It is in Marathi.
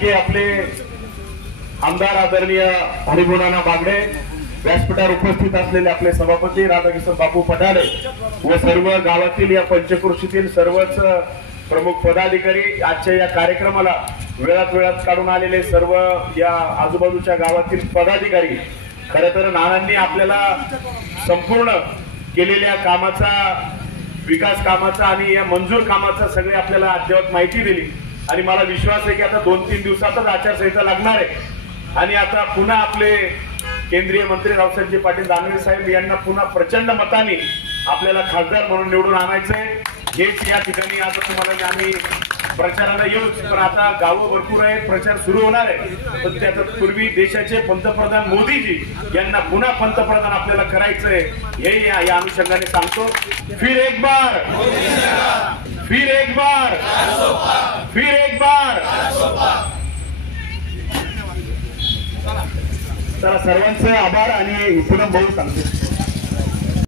लाडके आपले आमदार आदरणीय हरिभाऊ बागडे, व्यासपीठावर उपस्थित असलेले आपले सभापती राधाकिशन बापू पठारे व सर्व गावातील या पंचक्रोशीतील सर्वच प्रमुख पदाधिकारी, आजच्या या कार्यक्रमाला वेळात काढून आलेले सर्व या आजूबाजूच्या गावातील पदाधिकारी, खरं तर नानांनी आपल्याला संपूर्ण केलेल्या कामाचा, विकास कामाचा आणि या मंजूर कामाचा सगळे आपल्याला अद्ययावत माहिती दिली आणि मला विश्वास आहे की आता 2-3 दिवसातच आचारसंहिता लागणार आहे आणि आता पुन्हा आपले केंद्रीय मंत्री रावसाहेबजी पाटील दानवे साहेब यांना पुन्हा प्रचंड मताने आपल्याला खासदार म्हणून निवडून आणायचंय। हेच या ठिकाणी आज तुम्हाला आम्ही प्रचाराला येऊच, पण आता गावं भरपूर आहेत, प्रचार सुरू होणार आहे, पण त्याच्या पूर्वी देशाचे पंतप्रधान मोदीजी यांना पुन्हा पंतप्रधान आपल्याला करायचंय हे या अनुषंगाने सांगतो। फिर एक बार चला, सर्वांचे आभार आणि पुन्हा भाऊ सांगतो।